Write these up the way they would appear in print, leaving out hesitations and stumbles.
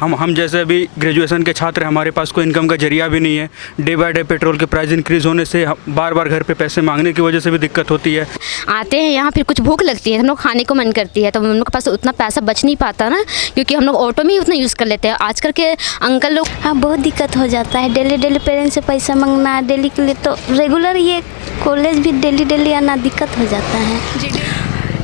हम जैसे अभी ग्रेजुएशन के छात्र, हमारे पास कोई इनकम का जरिया भी नहीं है। डे बाय डे पेट्रोल के प्राइस इंक्रीज़ होने से बार बार घर पे पैसे मांगने की वजह से भी दिक्कत होती है। आते हैं यहाँ, फिर कुछ भूख लगती है, हम लोग खाने को मन करती है, तो हम लोग के पास उतना पैसा बच नहीं पाता ना, क्योंकि हम लोग ऑटो में ही उतना यूज़ कर लेते हैं। आजकल के अंकल लोग, हाँ बहुत दिक्कत हो जाता है। डेली पेरेंट्स से पैसा मांगना डेली के लिए, तो रेगुलर ये कॉलेज भी डेली आना दिक्कत हो जाता है।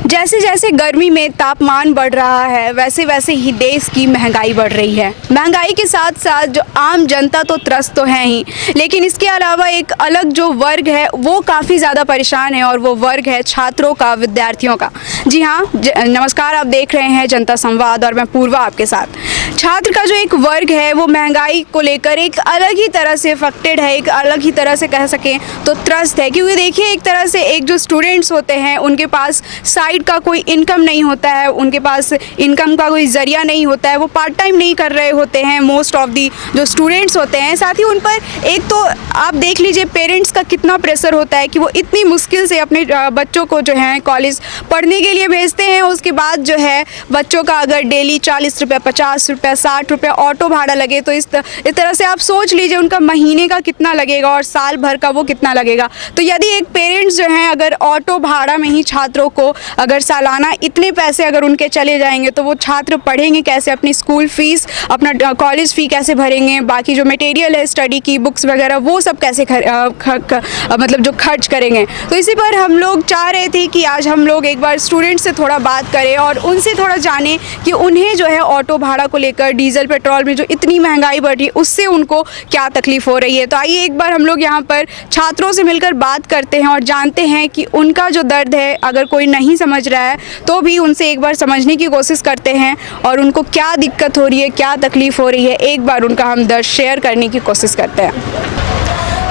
जैसे जैसे गर्मी में तापमान बढ़ रहा है, वैसे वैसे ही देश की महंगाई बढ़ रही है। महंगाई के साथ साथ जो आम जनता तो त्रस्त तो है ही, लेकिन इसके अलावा एक अलग जो वर्ग है वो काफ़ी ज़्यादा परेशान है, और वो वर्ग है छात्रों का, विद्यार्थियों का। जी हाँ, नमस्कार, आप देख रहे हैं जनता संवाद और मैं पूर्वा आपके साथ। छात्र का जो एक वर्ग है वो महंगाई को लेकर एक अलग ही तरह से अफेक्टेड है, एक अलग ही तरह से कह सकें तो त्रस्त है। क्योंकि देखिए, एक तरह से एक जो स्टूडेंट्स होते हैं उनके पास साइड का कोई इनकम नहीं होता है, उनके पास इनकम का कोई ज़रिया नहीं होता है, वो पार्ट टाइम नहीं कर रहे होते हैं मोस्ट ऑफ दी जो स्टूडेंट्स होते हैं। साथ ही उन पर एक तो आप देख लीजिए पेरेंट्स का कितना प्रेशर होता है कि वो इतनी मुश्किल से अपने बच्चों को जो है कॉलेज पढ़ने के लिए भेजते हैं। उसके बाद जो है बच्चों का अगर डेली 40 रुपये, 50 रुपये, 60 रुपये ऑटो भाड़ा लगे, तो इस तरह से आप सोच लीजिए उनका महीने का कितना लगेगा और साल भर का वो कितना लगेगा। तो यदि एक पेरेंट्स जो हैं अगर ऑटो भाड़ा में ही छात्रों को अगर सालाना इतने पैसे अगर उनके चले जाएंगे, तो वो छात्र पढ़ेंगे कैसे, अपनी स्कूल फीस, अपना कॉलेज फ़ी कैसे भरेंगे, बाकी जो मटेरियल है स्टडी की बुक्स वगैरह वो सब कैसे मतलब जो खर्च करेंगे। तो इसी पर हम लोग चाह रहे थे कि आज हम लोग एक बार स्टूडेंट्स से थोड़ा बात करें और उनसे थोड़ा जानें कि उन्हें जो है ऑटो भाड़ा को लेकर, डीजल पेट्रोल में जो इतनी महंगाई बढ़ रही है उससे उनको क्या तकलीफ़ हो रही है। तो आइए एक बार हम लोग यहाँ पर छात्रों से मिलकर बात करते हैं और जानते हैं कि उनका जो दर्द है, अगर कोई नहीं समझ रहा है तो भी उनसे एक बार समझने की कोशिश करते हैं और उनको क्या दिक्कत हो रही है, क्या तकलीफ़ हो रही है, एक बार उनका हम दर्द शेयर करने की कोशिश करते हैं।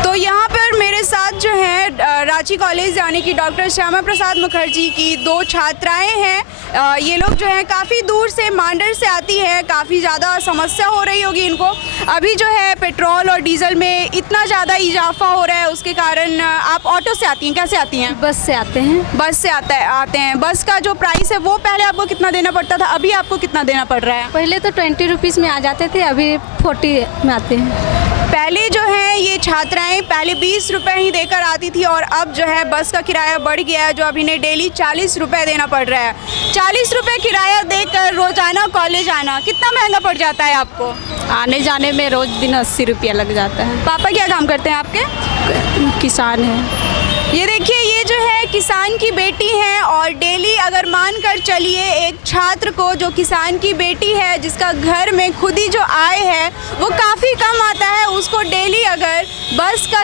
तो यहाँ पर मेरे साथ जो है रांची कॉलेज यानी कि डॉक्टर श्यामा प्रसाद मुखर्जी की दो छात्राएं हैं। ये लोग जो है काफ़ी दूर से, मांडर से आती है, काफ़ी ज़्यादा समस्या हो रही होगी इनको। अभी जो है पेट्रोल और डीजल में इतना ज़्यादा इजाफा हो रहा है, उसके कारण आप ऑटो से आती हैं, कैसे आती हैं? बस से आते हैं। बस से आते हैं। बस का जो प्राइस है वो पहले आपको कितना देना पड़ता था, अभी आपको कितना देना पड़ रहा है? पहले तो 20 रुपीज़ में आ जाते थे, अभी 40 में आते हैं। पहले जो है ये छात्राएं पहले 20 रुपये ही देकर आती थी और अब जो है बस का किराया बढ़ गया है, जो अब इन्हें डेली 40 रुपये देना पड़ रहा है। 40 रुपये किराया देकर रोजाना कॉलेज आना कितना महंगा पड़ जाता है आपको? आने जाने में रोज दिन 80 रुपया लग जाता है। पापा क्या काम करते हैं आपके? किसान है। ये देखिए, ये जो है किसान की बेटी है और डेली अगर मान कर चलिए एक छात्र को जो किसान की बेटी है, जिसका घर में खुद ही जो आय है वो काफ़ी कम आता है, उसको डेली अगर बस का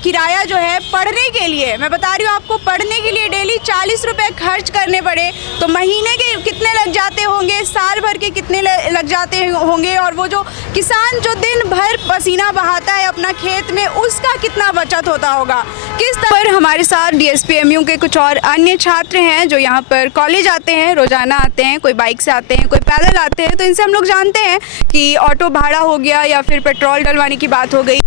किराया जो है पढ़ने के लिए, मैं बता रही हूँ आपको, पढ़ने के लिए डेली 40 रुपये खर्च करने पड़े, तो महीने के कितने लग जाते होंगे, साल भर के कितने लग जाते होंगे, और वो जो किसान जो दिन भर पसीना बहाता है अपना खेत में, उसका कितना बचत होता होगा। किस तरह हमारे साथ डीएसपीएमयू के कुछ और अन्य छात्र हैं जो यहाँ पर कॉलेज आते हैं, रोजाना आते हैं, कोई बाइक से आते हैं, कोई पैदल आते हैं। तो इनसे हम लोग जानते हैं कि ऑटो भाड़ा हो गया या फिर पेट्रोल डलवाने की बात हो गई,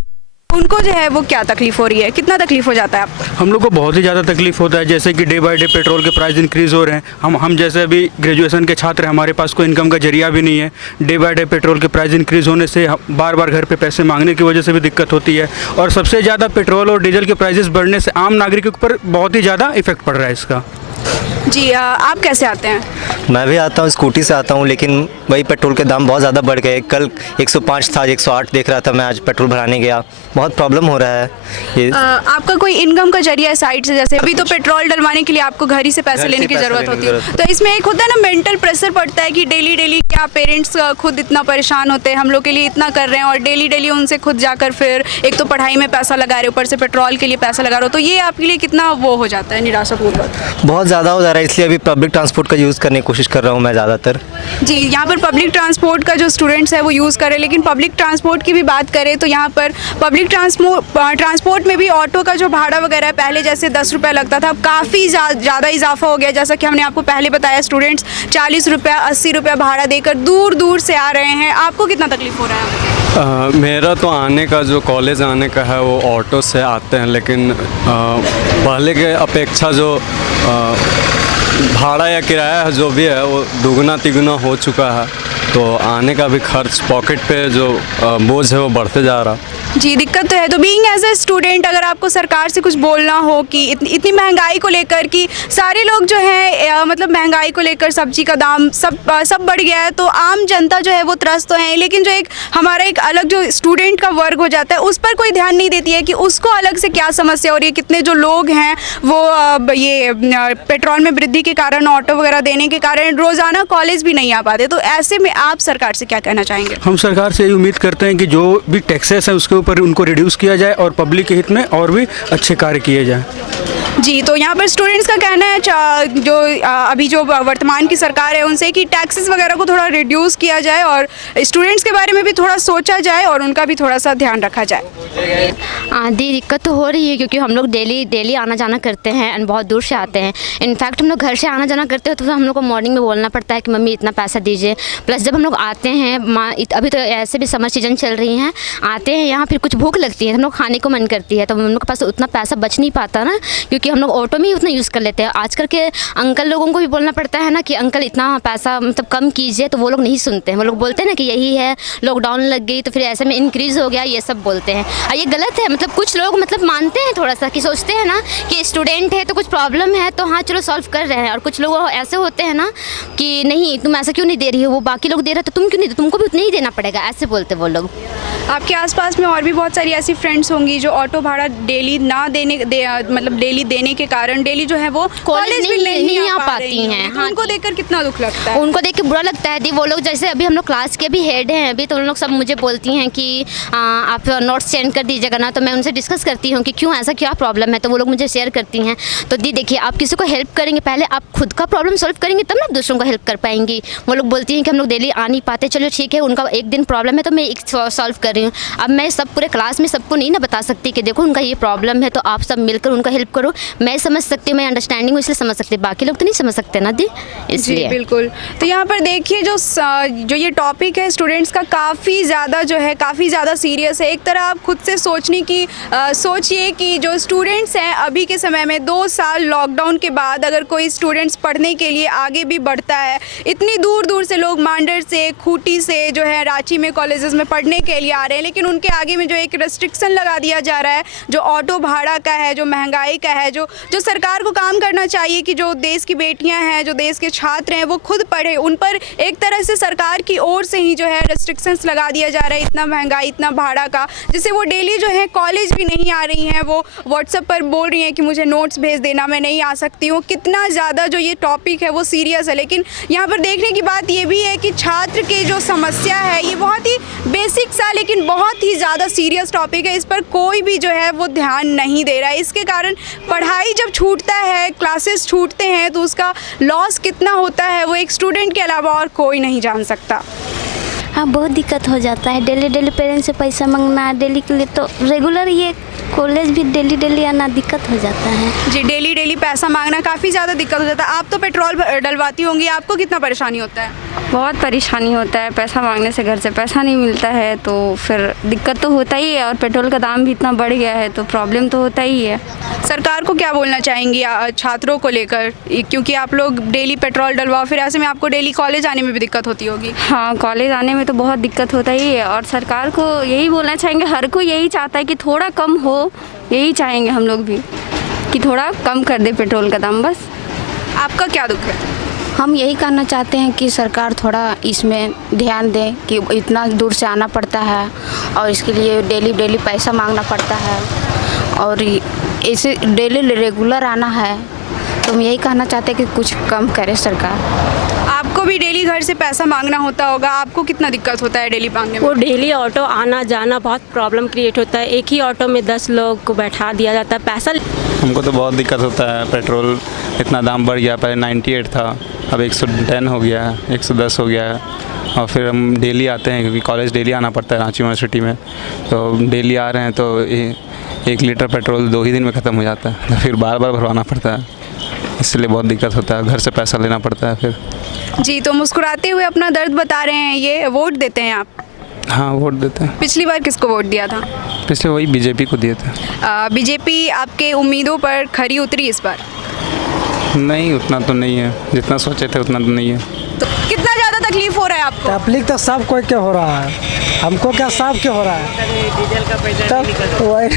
उनको जो है वो क्या तकलीफ़ हो रही है, कितना तकलीफ़ हो जाता है आपको? हम लोग को बहुत ही ज़्यादा तकलीफ होता है, जैसे कि डे बाय डे पेट्रोल के प्राइस इंक्रीज़ हो रहे हैं। हम जैसे अभी ग्रेजुएशन के छात्र, हमारे पास कोई इनकम का जरिया भी नहीं है। डे बाय डे पेट्रोल के प्राइस इंक्रीज़ होने से बार बार घर पे पैसे मांगने की वजह से भी दिक्कत होती है, और सबसे ज़्यादा पेट्रोल और डीजल के प्राइसेस बढ़ने से आम नागरिकों पर बहुत ही ज़्यादा इफेक्ट पड़ रहा है इसका। जी, आप कैसे आते हैं? मैं भी आता हूँ, स्कूटी से आता हूँ, लेकिन वही पेट्रोल के दाम बहुत ज़्यादा बढ़ गए। कल 105 था, 108 देख रहा था मैं, आज पेट्रोल भराने गया, बहुत प्रॉब्लम हो रहा है ये। आपका कोई इनकम का जरिया है साइड से? जैसे अभी तो पेट्रोल डलवाने के लिए आपको घर ही से पैसे लेने की ज़रूरत होती है, तो इसमें एक होता है ना मेंटल प्रेशर पड़ता है कि डेली क्या पेरेंट्स खुद इतना परेशान होते हैं, हम लोग के लिए इतना कर रहे हैं, और डेली उनसे खुद जाकर फिर एक तो पढ़ाई में पैसा लगा रहे हो, ऊपर से पेट्रोल के लिए पैसा लगा रहे हो, तो ये आपके लिए कितना वो हो जाता है, निराशापूर्वक? बहुत ज़्यादा हो जा रहा है, इसलिए अभी पब्लिक ट्रांसपोर्ट का यूज़ करने की कोशिश कर रहा हूँ मैं ज़्यादातर। जी, यहाँ पर पब्लिक ट्रांसपोर्ट का जो स्टूडेंट्स है वो यूज़ करें, लेकिन पब्लिक ट्रांसपोर्ट की भी बात करें तो यहाँ पर पब्लिक ट्रांसपोर्ट में भी ऑटो का जो भाड़ा वगैरह पहले जैसे 10 रुपये लगता था, अब काफ़ी ज़्यादा इजाफा हो गया। जैसा कि हमने आपको पहले बताया, स्टूडेंट्स 40 रुपये, 80 रुपये भाड़ा देकर दूर से आ रहे हैं। आपको कितना तकलीफ़ हो रहा है? मेरा तो आने का, जो कॉलेज आने का है वो ऑटो से आते हैं, लेकिन पहले के अपेक्षा जो भाड़ा या किराया जो भी है वो दुगना तिगुना हो चुका है। तो आने का भी खर्च पॉकेट पे जो बोझ है वो बढ़ते जा रहा। जी दिक्कत तो है। तो बीइंग एज ए स्टूडेंट अगर आपको सरकार से कुछ बोलना हो कि इतनी महंगाई को लेकर कि सारे लोग जो है मतलब महंगाई को लेकर सब्जी का दाम सब बढ़ गया है, तो आम जनता जो है वो त्रस्त तो है, लेकिन जो एक हमारा एक अलग जो स्टूडेंट का वर्ग हो जाता है उस पर कोई ध्यान नहीं देती है कि उसको अलग से क्या समस्या हो रही है। कितने जो लोग हैं वो ये पेट्रोल में वृद्धि के कारण, ऑटो वगैरह देने के कारण रोज़ाना कॉलेज भी नहीं आ पाते। तो ऐसे में आप सरकार से क्या कहना चाहेंगे? हम सरकार से यही उम्मीद करते हैं कि जो भी टैक्सेस हैं उसके ऊपर उनको रिड्यूस किया जाए और पब्लिक के हित में और भी अच्छे कार्य किए जाएं। जी, तो यहाँ पर स्टूडेंट्स का कहना है जो अभी जो वर्तमान की सरकार है उनसे कि टैक्सेस वगैरह को थोड़ा रिड्यूस किया जाए और स्टूडेंट्स के बारे में भी थोड़ा सोचा जाए और उनका भी थोड़ा सा ध्यान रखा जाए। आधी दिक्कत तो हो रही है क्योंकि हम लोग डेली आना जाना करते हैं एंड बहुत दूर से आते हैं। इनफैक्ट हम लोग घर से आना जाना करते हैं तो हम लोग को मॉर्निंग में बोलना पड़ता है कि मम्मी इतना पैसा दीजिए। प्लस जब हम लोग आते हैं अभी तो ऐसे भी समर सीजन चल रही हैं, आते हैं यहाँ फिर कुछ भूख लगती है, हम लोग खाने को मन करती है, तो हम लोग के पास उतना पैसा बच नहीं पाता ना, क्योंकि हम लोग ऑटो में ही उतना यूज़ कर लेते हैं। आजकल के अंकल लोगों को भी बोलना पड़ता है ना कि अंकल इतना पैसा मतलब कम कीजिए, तो वो लोग नहीं सुनते हैं। वो लोग बोलते हैं ना कि यही है, लॉकडाउन लग गई तो फिर ऐसे में इंक्रीज़ हो गया, ये सब बोलते हैं। और ये गलत है। मतलब कुछ लोग मतलब मानते हैं थोड़ा सा कि सोचते हैं ना कि स्टूडेंट है तो कुछ प्रॉब्लम है तो हाँ चलो सॉल्व कर रहे हैं, और कुछ लोग ऐसे होते हैं ना कि नहीं तुम ऐसा क्यों नहीं दे रही हो, वो बाकी लोग दे रहे तो तुम क्यों नहीं, तुमको भी उतना ही देना पड़ेगा, ऐसे बोलते वो लोग। आपके आसपास में और भी बहुत सारी ऐसी फ्रेंड्स होंगी जो ऑटो भाड़ा डेली ना मतलब डेली देने के कारण डेली जो है वो कॉलेज भी नहीं आ पाती हैं। हाँ, उनको देखकर कितना दुख लगता है? उनको देख के बुरा लगता है दी। वो लोग जैसे अभी हम लोग क्लास के भी हेड हैं अभी, तो उन लोग सब मुझे बोलती हैं कि आप नोट्स सेंड कर दीजिएगा ना, तो मैं उनसे डिस्कस करती हूँ कि क्यों ऐसा क्या प्रॉब्लम है, तो वो लोग मुझे शेयर करती हैं। तो दी देखिए, आप किसी को हेल्प करेंगे, पहले आप खुद का प्रॉब्लम सॉल्व करेंगे तब ना दूसरों को हेल्प कर पाएंगी। वो लोग बोलती हैं कि हम लोग डेली आ नहीं पाते, चलो ठीक है, उनका एक दिन प्रॉब्लम है तो मैं एक सॉल्व कर रही हूँ। अब मैं सब पूरे क्लास में सबको नहीं ना बता सकती कि देखो उनका ये प्रॉब्लम है तो आप सब मिलकर उनका हेल्प करो। मैं समझ सकती हूँ, मैं अंडरस्टैंडिंग हूँ इसलिए समझ सकती हूँ, बाकी लोग तो नहीं समझ सकते ना दी, इसलिए। बिल्कुल। तो यहाँ पर देखिए जो ये टॉपिक है स्टूडेंट्स का काफ़ी ज़्यादा सीरियस है। एक तरह आप खुद से सोचिए कि जो स्टूडेंट्स हैं अभी के समय में 2 साल लॉकडाउन के बाद अगर कोई स्टूडेंट्स पढ़ने के लिए आगे भी बढ़ता है, इतनी दूर दूर से लोग मांडर से, खूंटी से जो है रांची में कॉलेजेस में पढ़ने के लिए आ रहे हैं, लेकिन उनके आगे में जो एक रेस्ट्रिक्शन लगा दिया जा रहा है, जो ऑटो भाड़ा का है, जो महंगाई का है, जो सरकार को काम करना चाहिए कि जो देश की बेटियां हैं, जो देश के छात्र हैं वो खुद पढ़े, उन पर एक तरह से सरकार की ओर से ही जो है रेस्ट्रिक्शंस लगा दिया जा रहा है, इतना महंगाई, इतना भाड़ा का, जिससे वो डेली जो है कॉलेज भी नहीं आ रही हैं। वो व्हाट्सएप पर बोल रही हैं कि मुझे नोट्स भेज देना, मैं नहीं आ सकती हूँ। कितना ज़्यादा जो ये टॉपिक है वो सीरियस है, लेकिन यहाँ पर देखने की बात ये भी है कि छात्र की जो समस्या है ये बहुत ही बेसिक सा लेकिन बहुत ही ज़्यादा सीरियस टॉपिक है। इस पर कोई भी जो है वो ध्यान नहीं दे रहा है। इसके कारण पढ़ाई जब छूटता है, क्लासेस छूटते हैं, तो उसका लॉस कितना होता है वो एक स्टूडेंट के अलावा और कोई नहीं जान सकता। हाँ, बहुत दिक्कत हो जाता है। डेली पेरेंट्स से पैसा मांगना, डेली के लिए तो रेगुलर ये कॉलेज भी डेली आना दिक्कत हो जाता है। जी, डेली पैसा मांगना काफ़ी ज़्यादा दिक्कत हो जाता है। आप तो पेट्रोल डलवाती होंगी, आपको कितना परेशानी होता है? बहुत परेशानी होता है, पैसा मांगने से घर से पैसा नहीं मिलता है तो फिर दिक्कत तो होता ही है, और पेट्रोल का दाम भी इतना बढ़ गया है तो प्रॉब्लम तो होता ही है। सरकार को क्या बोलना चाहेंगी छात्रों को लेकर, क्योंकि आप लोग डेली पेट्रोल डलवाओ, फिर ऐसे में आपको डेली कॉलेज आने में भी दिक्कत होती होगी? हाँ, कॉलेज आने में तो बहुत दिक्कत होता ही है, और सरकार को यही बोलना चाहेंगे, हर कोई यही चाहता है कि थोड़ा कम हो, यही चाहेंगे हम लोग भी कि थोड़ा कम कर दे पेट्रोल का दाम। बस। आपका क्या दुख है? हम यही कहना चाहते हैं कि सरकार थोड़ा इसमें ध्यान दे कि इतना दूर से आना पड़ता है और इसके लिए डेली पैसा मांगना पड़ता है, और इसे डेली रेगुलर आना है, तो हम यही कहना चाहते हैं कि कुछ कम करे सरकार। आपको भी डेली घर से पैसा मांगना होता होगा, आपको कितना दिक्कत होता है डेली मांगने में? वो डेली ऑटो आना जाना बहुत प्रॉब्लम क्रिएट होता है। एक ही ऑटो में 10 लोग को बैठा दिया जाता है, पैसा। हमको तो बहुत दिक्कत होता है, पेट्रोल इतना दाम बढ़ गया, पहले 98 था, अब 110 हो गया है, 110 हो गया है, और फिर हम डेली आते हैं क्योंकि कॉलेज डेली आना पड़ता है रांची यूनिवर्सिटी में, तो डेली आ रहे हैं तो 1 लीटर पेट्रोल 2 ही दिन में ख़त्म हो जाता है, तो फिर बार भरवाना पड़ता है, इसलिए बहुत दिक्कत होता है, घर से पैसा लेना पड़ता है फिर। जी, तो मुस्कुराते हुए अपना दर्द बता रहे हैं। ये वोट देते हैं आप? हाँ, वोट देते हैं। पिछली बार किसको वोट दिया था? पिछले वही बीजेपी को दिए थे। बीजेपी आपके उम्मीदों पर खरी उतरी इस बार? नहीं, उतना तो नहीं है, जितना सोचे थे उतना तो नहीं है। तो कितना ज़्यादा तकलीफ हो रहा है आपको? तकलीफ तो सब कोई के हो रहा है, हमको क्या सब के हो रहा है। डीजल का पैसा वही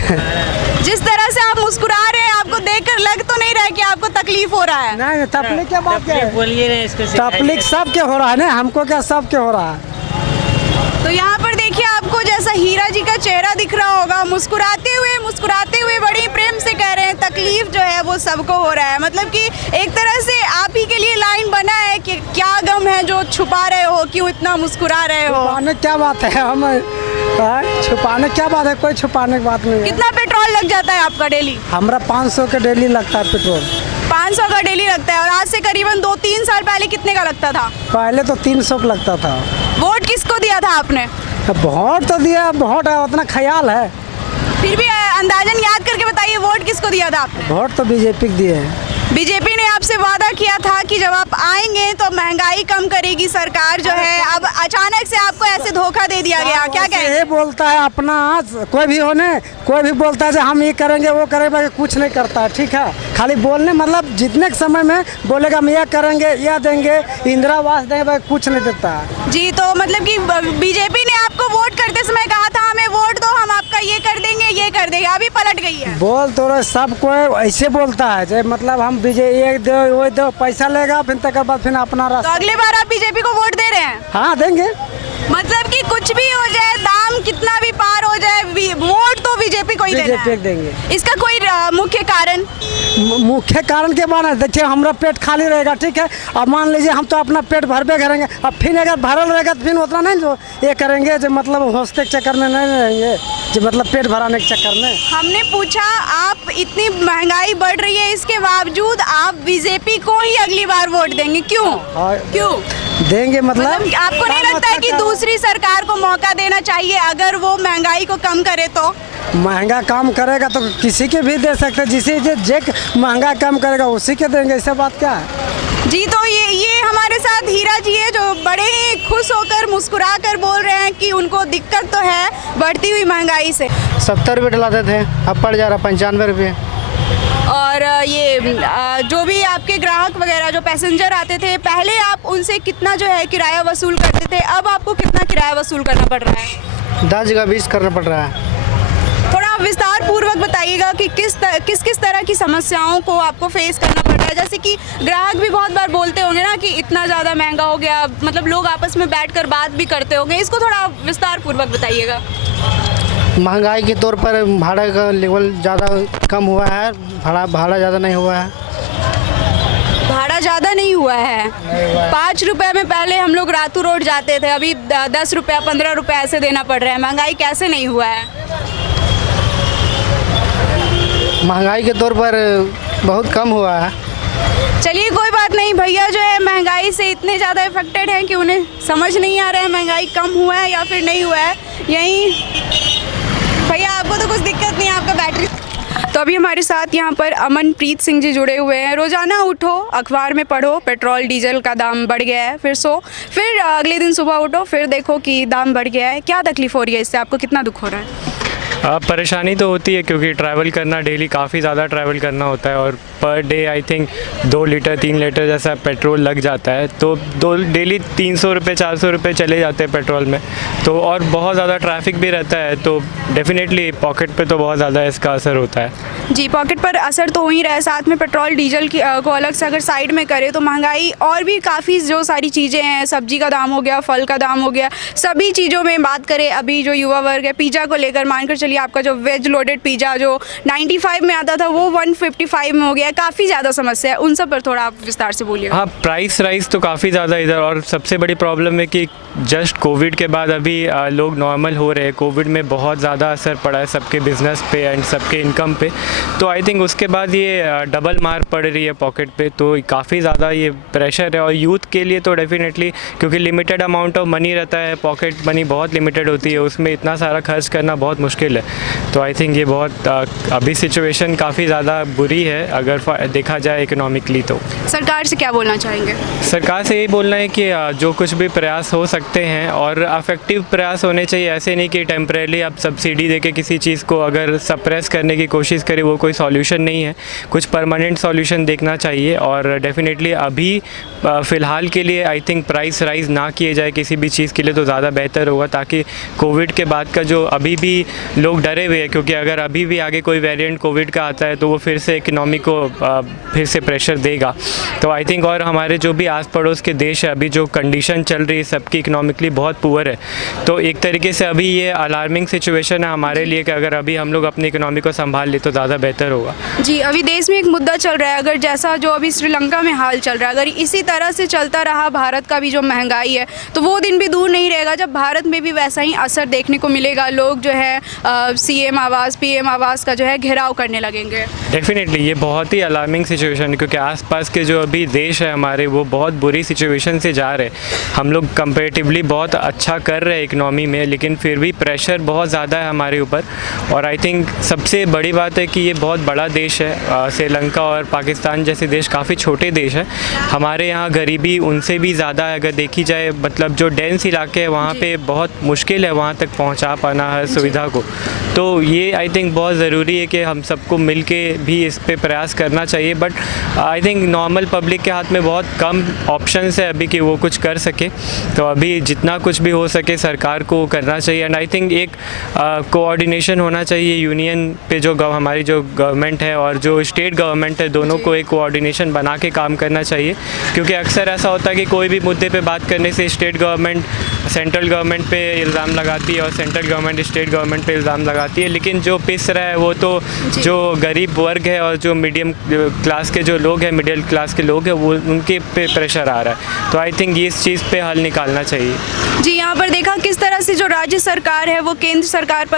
जिस तरह से आप मुस्कुरा रहे हैं, आपको देखकर लग तो नहीं रहा है कि आपको तकलीफ हो रहा है? नहीं, तकलीफ क्या बात है, बोलिए ना इसको। तकलीफ सब के हो रहा है ना, हमको क्या सब के हो रहा है। तो यहाँ पर देखिए, आपको जैसा हीरा जी का चेहरा दिख रहा होगा, मुस्कुराते हुए बड़ी प्रेम से कह रहे हैं तकलीफ जो है वो सबको हो रहा है। मतलब कि एक तरह से आप ही के लिए लाइन बना है कि क्या गम है जो छुपा रहे हो, क्यों इतना मुस्कुरा रहे हो? छुपाने क्या बात है, हम छुपाने क्या बात है, कोई छुपाने की बात नहीं है। कितना पेट्रोल लग जाता है आपका डेली? हमारा 500 का डेली लगता है पेट्रोल। 500 का डेली लगता है। और आज से करीबन 2-3 साल पहले कितने का लगता था? पहले तो 300 का लगता था। वोट किसको दिया था आपने? वोट तो दिया, वोट उतना ख्याल है, फिर भी अंदाजन याद करके बताइए, वोट किसको दिया था आपने? वोट तो बीजेपी को दिए हैं। बीजेपी ने आपसे वादा किया था कि जब आप आएंगे तो महंगाई कम करेगी सरकार जो है, अब अचानक से आपको ऐसे धोखा दे दिया गया, क्या कहें? ये बोलता है अपना, कोई भी होने, कोई भी बोलता है कि हम ये करेंगे वो करेंगे, कुछ नहीं करता है। ठीक है, खाली बोलने, मतलब जितने समय में बोलेगा हम ये करेंगे, यह देंगे, इंदिरा आवास देंगे, कुछ नहीं देता है। जी, तो मतलब कि बीजेपी ने आपको वोट करते समय कहा था हमें वोट दो, हम आपका ये कर देंगे, ये कर देंगे, अभी पलट गई है। बोल तो रहे, सब कोई ऐसे बोलता है जो मतलब हम ये दो वो दो, पैसा लेगा, फिर तक बाद फिर अपना तो रास्ता। अगली बार आप बीजेपी को वोट दे रहे हैं? हाँ, देंगे। मतलब कि कुछ भी हो जाए, दाम कितना भी पार हो जाए, वोट तो बीजेपी को ही देना है। देंगे। इसका कोई मुख्य कारण? मुख्य कारण के बाद देखिए, हमारा पेट खाली रहेगा, ठीक है, अब मान लीजिए हम तो अपना पेट भरबे करेंगे, अब फिर अगर भरल रहेगा तो फिर उतना नहीं जो ये करेंगे, जो मतलब हौसले के चक्कर में नहीं रहेंगे, जो मतलब पेट भराने के चक्कर में। हमने पूछा, आप इतनी महंगाई बढ़ रही है, इसके बावजूद आप बीजेपी को ही अगली बार वोट देंगे, क्यों? क्यों देंगे? मतलब आपको नहीं लगता है कि दूसरी सरकार को मौका देना चाहिए, अगर वो महंगाई को कम करे तो? महंगा काम करेगा तो किसी के भी दे सकते, जिसे जे महंगा कम करेगा उसी के देंगे, ऐसा बात क्या है? जी, तो ये हमारे साथ हीरा जी है जो बड़े ही खुश होकर मुस्कुरा कर बोल रहे हैं कि उनको दिक्कत तो है बढ़ती हुई महंगाई से। 70 रुपये डलाते थे, अब पड़ जा रहा 95 रुपये। और ये जो भी आपके ग्राहक वगैरह जो पैसेंजर आते थे, पहले आप उनसे कितना जो है किराया वसूल करते थे, अब आपको कितना किराया वसूल करना पड़ रहा है? 10 जगह 20 करना पड़ रहा है। थोड़ा विस्तार पूर्वक बताइएगा कि किस तरह की समस्याओं को आपको फेस करना पड़ रहा है। जैसे कि ग्राहक भी बहुत बार बोलते होंगे ना कि इतना ज़्यादा महंगा हो गया, मतलब लोग आपस में बैठकर बात भी करते होंगे, इसको थोड़ा विस्तार पूर्वक बताइएगा। महंगाई के तौर पर भाड़े का लेवल ज़्यादा कम हुआ है, भाड़ा ज़्यादा नहीं हुआ है। भाड़ा ज़्यादा नहीं हुआ है? 5 रुपये में पहले हम लोग रातू रोड जाते थे, अभी 10 रुपया 15 रुपये ऐसे देना पड़ रहा है। महंगाई कैसे नहीं हुआ है? महंगाई के तौर पर बहुत कम हुआ है। चलिए, कोई बात नहीं। भैया जो है महंगाई से इतने ज़्यादा इफेक्टेड हैं कि उन्हें समझ नहीं आ रहा है महंगाई कम हुआ है या फिर नहीं हुआ है। यहीं भैया, आपको तो कुछ दिक्कत नहीं है, आपका बैटरी। तो अभी हमारे साथ यहाँ पर अमनप्रीत सिंह जी जुड़े हुए हैं। रोज़ाना उठो, अखबार में पढ़ो, पेट्रोल डीजल का दाम बढ़ गया है, फिर अगले दिन सुबह उठो, फिर देखो कि दाम बढ़ गया है। क्या तकलीफ़ हो रही है इससे, आपको कितना दुख हो रहा है? परेशानी तो होती है क्योंकि ट्रैवल करना, डेली काफ़ी ज़्यादा ट्रैवल करना होता है और per day I think 2 litre 3 litre जैसा पेट्रोल लग जाता है, तो डेली 300 रुपये 400 रुपये चले जाते हैं पेट्रोल में। तो और बहुत ज़्यादा ट्रैफिक भी रहता है, तो डेफिनेटली पॉकेट पे तो बहुत ज़्यादा इसका असर होता है। जी, पॉकेट पर असर तो हो ही रहा है। साथ में पेट्रोल डीजल को अलग से अगर साइड में करें तो महंगाई और भी काफ़ी जो सारी चीज़ें हैं, सब्जी का दाम हो गया, फल का दाम हो गया, सभी चीज़ों में बात करें। अभी जो युवा वर्ग है, पिज़्ज़ा को लेकर मानकर चलिए, आपका जो वेज लोडेड पिज़्ज़ा जो 95 में आता था वो 155 में हो गया। काफ़ी ज़्यादा समस्या है, उन सब पर थोड़ा आप विस्तार से बोलिए। हाँ, प्राइस राइस तो काफ़ी ज़्यादा इधर, और सबसे बड़ी प्रॉब्लम है कि जस्ट कोविड के बाद अभी लोग नॉर्मल हो रहे हैं। कोविड में बहुत ज़्यादा असर पड़ा है सबके बिज़नेस पे एंड सबके इनकम पे, तो आई थिंक उसके बाद ये डबल मार पड़ रही है पॉकेट पे, तो काफ़ी ज़्यादा ये प्रेशर है। और यूथ के लिए तो डेफिनेटली, क्योंकि लिमिटेड अमाउंट ऑफ मनी रहता है, पॉकेट मनी बहुत लिमिटेड होती है, उसमें इतना सारा खर्च करना बहुत मुश्किल है। है। तो आई थिंक ये बहुत अभी सिचुएशन काफ़ी ज़्यादा बुरी है अगर देखा जाए इकोनॉमिकली। तो सरकार से क्या बोलना चाहेंगे? सरकार से यही बोलना है कि जो कुछ भी प्रयास हो सकते हैं और अफेक्टिव प्रयास होने चाहिए, ऐसे नहीं कि टेम्परेली आप सब्सिडी देके किसी चीज़ को अगर सप्रेस करने की कोशिश करें, वो कोई सॉल्यूशन नहीं है। कुछ परमानेंट सॉल्यूशन देखना चाहिए और डेफिनेटली अभी फ़िलहाल के लिए आई थिंक प्राइस राइज़ ना किए जाए किसी भी चीज़ के लिए तो ज़्यादा बेहतर होगा, ताकि कोविड के बाद का जो अभी भी लोग डरे हुए हैं, क्योंकि अगर अभी भी आगे कोई वेरिएंट कोविड का आता है तो वो फिर से इकनॉमी को फिर से प्रेशर देगा। तो आई थिंक और हमारे जो भी आस पड़ोस के देश है, अभी जो कंडीशन चल रही है सबकी इकनॉमिकली बहुत पुअर है। तो एक तरीके से अभी ये अलार्मिंग सिचुएशन है हमारे लिए कि अगर अभी हम लोग अपनी इकनॉमी को संभाल ले तो ज़्यादा बेहतर होगा। जी, अभी देश में एक मुद्दा चल रहा है, अगर जैसा जो अभी श्रीलंका में हाल चल रहा है, अगर इसी तरह से चलता रहा भारत का भी जो महंगाई है, तो वो दिन भी दूर नहीं रहेगा जब भारत में भी वैसा ही असर देखने को मिलेगा। लोग जो है CM आवास PM आवास का जो है घेराव करने लगेंगे। डेफिनेटली ये बहुत ही अलार्मिंग सिचुएशन है, क्योंकि आसपास के जो अभी देश है हमारे वो बहुत बुरी सिचुएशन से जा रहे हैं। हम लोग कंपैरेटिवली बहुत अच्छा कर रहे हैं इकनॉमी में, लेकिन फिर भी प्रेशर बहुत ज़्यादा है हमारे ऊपर। और आई थिंक सबसे बड़ी बात है कि ये बहुत बड़ा देश है। श्रीलंका और पाकिस्तान जैसे देश काफ़ी छोटे देश हैं। हमारे यहाँ गरीबी उनसे भी ज़्यादा है अगर देखी जाए, मतलब जो डेंस इलाके हैं वहाँ पे बहुत मुश्किल है वहाँ तक पहुँचा पाना हर सुविधा को। तो ये आई थिंक बहुत ज़रूरी है कि हम सबको मिल के भी इस पे प्रयास करना चाहिए। But I think normal public के हाथ में बहुत कम ऑप्शंस है अभी कि वो कुछ कर सके। तो अभी जितना कुछ भी हो सके सरकार को करना चाहिए। एंड आई थिंक एक कोऑर्डिनेशन होना चाहिए यूनियन पे, जो हमारी जो गवर्नमेंट है और जो स्टेट गवर्नमेंट है, दोनों को एक कोऑर्डिनेशन बना के काम करना चाहिए। क्योंकि अक्सर ऐसा होता है कि कोई भी मुद्दे पे बात करने से स्टेट गवर्नमेंट सेंट्रल गवर्नमेंट पे इल्ज़ाम लगाती है और सेंट्रल गवर्नमेंट स्टेट गवर्नमेंट पे इल्ज़ाम लगाती है, लेकिन जो पिस रहा है वो तो जो गरीब वर्ग है और जो मीडियम क्लास के जो लोग हैं, मिडिल क्लास के लोग हैं, वो उनके पे प्रेशर आ रहा है। तो आई थिंक ये इस चीज़ पे हल निकालना चाहिए। जी, यहाँ पर देखा किस तरह से जो राज्य सरकार है वो केंद्र सरकार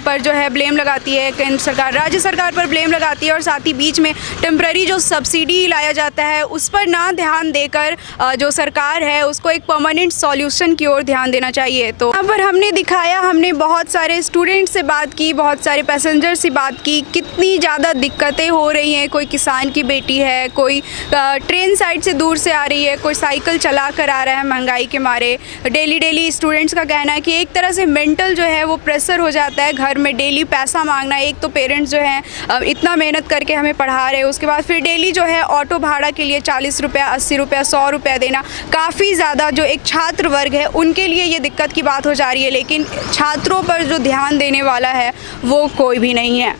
पर जो है ब्लेम लगाती है, केंद्र सरकार राज्य सरकार पर ब्लेम लगाती है, और साथ ही बीच में टेम्पररी जो सब्सिडी लाया जाता है उस पर ना ध्यान देकर जो सरकार है उसको एक परमानेंट सॉल्यूशन की ओर ध्यान देना चाहिए। तो यहाँ पर हमने दिखाया, हमने बहुत सारे स्टूडेंट से बात की, बहुत सारे पैसेंजर से बात की, कितनी ज़्यादा दिक्कतें हो रही हैं। कोई किसान की बेटी है, कोई ट्रेन साइड से दूर से आ रही है, कोई साइकिल चला कर आ रहा है महंगाई के मारे। डेली स्टूडेंट्स का कहना है कि एक तरह से मेंटल जो है वो प्रेशर हो जाता है घर में डेली पैसा मांगना। एक तो पेरेंट्स जो हैं इतना मेहनत करके हमें पढ़ा रहे हैं, उसके बाद फिर डेली जो है ऑटो भाड़ा के लिए 40 रुपया, 80 रुपया, 100 रुपया देना काफ़ी ज़्यादा जो एक छात्र वर्ग है उनके लिए ये दिक्कत की बात हो जा रही है। लेकिन छात्रों पर जो ध्यान देने वाला है वो कोई भी नहीं है।